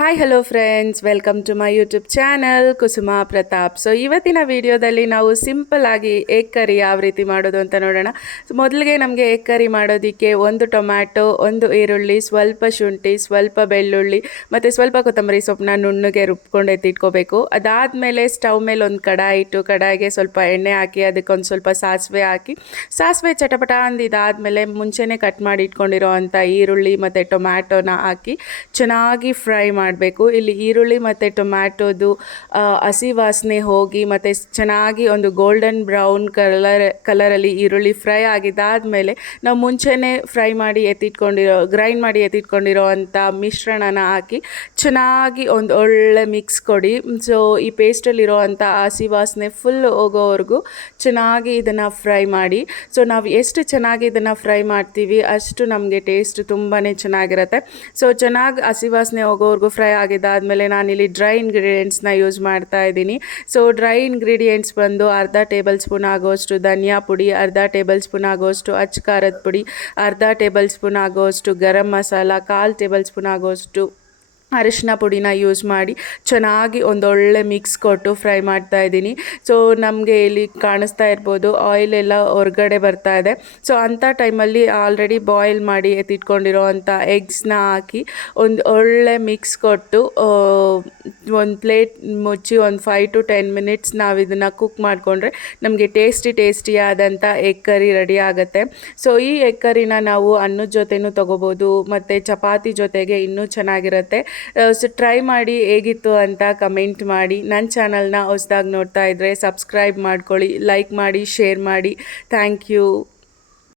Hi hello friends, welcome to my YouTube channel Kusuma Pratap. So ಇವತ್ತಿನ ವಿಡಿಯೋದಲ್ಲಿ ನಾವು ಸಿಂಪಲ್ ಆಗಿ ಎಗ್ ಕರಿ ಯಾವ ರೀತಿ ಮಾಡೋದು ಅಂತ ನೋಡೋಣ. ಸೊ ಮೊದಲಿಗೆ ನಮಗೆ ಎಗ್ ಕರಿ ಮಾಡೋದಕ್ಕೆ ಒಂದು ಟೊಮ್ಯಾಟೊ, ಒಂದು ಈರುಳ್ಳಿ, ಸ್ವಲ್ಪ ಶುಂಠಿ, ಸ್ವಲ್ಪ ಬೆಳ್ಳುಳ್ಳಿ ಮತ್ತು ಸ್ವಲ್ಪ ಕೊತ್ತಂಬರಿ ಸೊಪ್ಪನ್ನ ನುಣ್ಣಗೆ ರುಬ್ಕೊಂಡು ಎತ್ತಿಟ್ಕೋಬೇಕು. ಅದಾದಮೇಲೆ ಸ್ಟವ್ ಮೇಲೆ ಒಂದು ಕಡಾಯಿ ಇಟ್ಟು ಕಡಾಯಿಗೆ ಸ್ವಲ್ಪ ಎಣ್ಣೆ ಹಾಕಿ ಅದಕ್ಕೊಂದು ಸ್ವಲ್ಪ ಸಾಸಿವೆ ಹಾಕಿ ಸಾಸಿವೆ ಚಟಪಟ ಅಂದಿದ್ದಾದಮೇಲೆ ಮುಂಚೆನೇ ಕಟ್ ಮಾಡಿ ಇಟ್ಕೊಂಡಿರೋ ಅಂಥ ಈರುಳ್ಳಿ ಮತ್ತು ಟೊಮ್ಯಾಟೊನ ಹಾಕಿ ಚೆನ್ನಾಗಿ ಫ್ರೈ ಮಾಡಬೇಕು. ಇಲ್ಲಿ ಈರುಳ್ಳಿ ಮತ್ತು ಟೊಮ್ಯಾಟೊದು ಹಸಿ ವಾಸನೆ ಹೋಗಿ ಮತ್ತು ಚೆನ್ನಾಗಿ ಒಂದು ಗೋಲ್ಡನ್ ಬ್ರೌನ್ ಕಲರಲ್ಲಿ ಈರುಳ್ಳಿ ಫ್ರೈ ಆಗಿದ್ದಾದಮೇಲೆ ನಾವು ಮುಂಚೆನೇ ಗ್ರೈಂಡ್ ಮಾಡಿ ಎತ್ತಿಟ್ಕೊಂಡಿರೋ ಅಂಥ ಮಿಶ್ರಣನ ಹಾಕಿ ಚೆನ್ನಾಗಿ ಒಂದು ಒಳ್ಳೆ ಮಿಕ್ಸ್ ಕೊಡಿ. ಸೊ ಈ ಪೇಸ್ಟಲ್ಲಿರೋ ಅಂಥ ಹಸಿ ವಾಸನೆ ಫುಲ್ ಹೋಗೋವರೆಗೂ ಚೆನ್ನಾಗಿ ಇದನ್ನು ಫ್ರೈ ಮಾಡಿ. ಸೊ ನಾವು ಎಷ್ಟು ಚೆನ್ನಾಗಿ ಇದನ್ನು ಫ್ರೈ ಮಾಡ್ತೀವಿ ಅಷ್ಟು ನಮಗೆ ಟೇಸ್ಟ್ ತುಂಬಾ ಚೆನ್ನಾಗಿರುತ್ತೆ. ಸೊ ಚೆನ್ನಾಗಿ ಹಸಿ ವಾಸನೆ ಹೋಗೋವರೆಗೂ ಫ್ರೈ ಆಗಿದ್ದಾದಮೇಲೆ ನಾನಿಲ್ಲಿ ಡ್ರೈ ಇಂಗ್ರೀಡಿಯೆಂಟ್ಸ್ನ ಯೂಸ್ ಮಾಡ್ತಾ ಇದ್ದೀನಿ. ಸೊ ಡ್ರೈ ಇಂಗ್ರೀಡಿಯೆಂಟ್ಸ್ ಬಂದು ಅರ್ಧ ಟೇಬಲ್ ಸ್ಪೂನ್ ಆಗೋಷ್ಟು ಧನಿಯಾ ಪುಡಿ, ಅರ್ಧ ಟೇಬಲ್ ಸ್ಪೂನ್ ಆಗೋಷ್ಟು ಅಚ್ಚ ಖಾರದ ಪುಡಿ, ಅರ್ಧ ಟೇಬಲ್ ಸ್ಪೂನ್ ಆಗೋಷ್ಟು ಗರಂ ಮಸಾಲ, 1/4 ಟೇಬಲ್ ಸ್ಪೂನ್ ಆಗೋಷ್ಟು ಅರಿಶಿನ ಪುಡಿನ ಯೂಸ್ ಮಾಡಿ ಚೆನ್ನಾಗಿ ಒಂದೊಳ್ಳೆ ಮಿಕ್ಸ್ ಕೊಟ್ಟು ಫ್ರೈ ಮಾಡ್ತಾ ಇದ್ದೀನಿ. ಸೊ ನಮಗೆ ಇಲ್ಲಿ ಕಾಣಿಸ್ತಾ ಇರ್ಬೋದು ಆಯಿಲ್ ಎಲ್ಲ ಹೊರಗಡೆ ಬರ್ತಾ ಇದೆ. ಸೊ ಅಂಥ ಟೈಮಲ್ಲಿ ಆಲ್ರೆಡಿ ಬಾಯ್ಲ್ ಮಾಡಿ ಎತ್ತಿಟ್ಕೊಂಡಿರೋ ಅಂಥ ಎಗ್ಸ್ನ ಹಾಕಿ ಒಂದು ಒಳ್ಳೆ ಮಿಕ್ಸ್ ಕೊಟ್ಟು ಒಂದು ಪ್ಲೇಟ್ ಮುಚ್ಚಿ ಒಂದು 5 to 10 ಮಿನಿಟ್ಸ್ ನಾವು ಇದನ್ನು ಕುಕ್ ಮಾಡಿಕೊಂಡ್ರೆ ನಮಗೆ ಟೇಸ್ಟಿಯಾದಂಥ ಎಗ್ ಕರಿ ರೆಡಿ ಆಗುತ್ತೆ. ಸೊ ಈ ಎಗ್ ಕರಿನ ನಾವು ಅನ್ನದ ಜೊತೆನೂ ತೊಗೋಬೋದು ಮತ್ತು ಚಪಾತಿ ಜೊತೆಗೆ ಇನ್ನೂ ಚೆನ್ನಾಗಿರುತ್ತೆ. ಸೊ ಟ್ರೈ ಮಾಡಿ ಹೇಗಿತ್ತು ಅಂತ ಕಮೆಂಟ್ ಮಾಡಿ. ನನ್ನ ಚಾನಲ್ನ ಹೊಸದಾಗಿ ನೋಡ್ತಾ ಇದ್ದರೆ ಸಬ್ಸ್ಕ್ರೈಬ್ ಮಾಡ್ಕೊಳ್ಳಿ, ಲೈಕ್ ಮಾಡಿ, ಶೇರ್ ಮಾಡಿ. Thank you.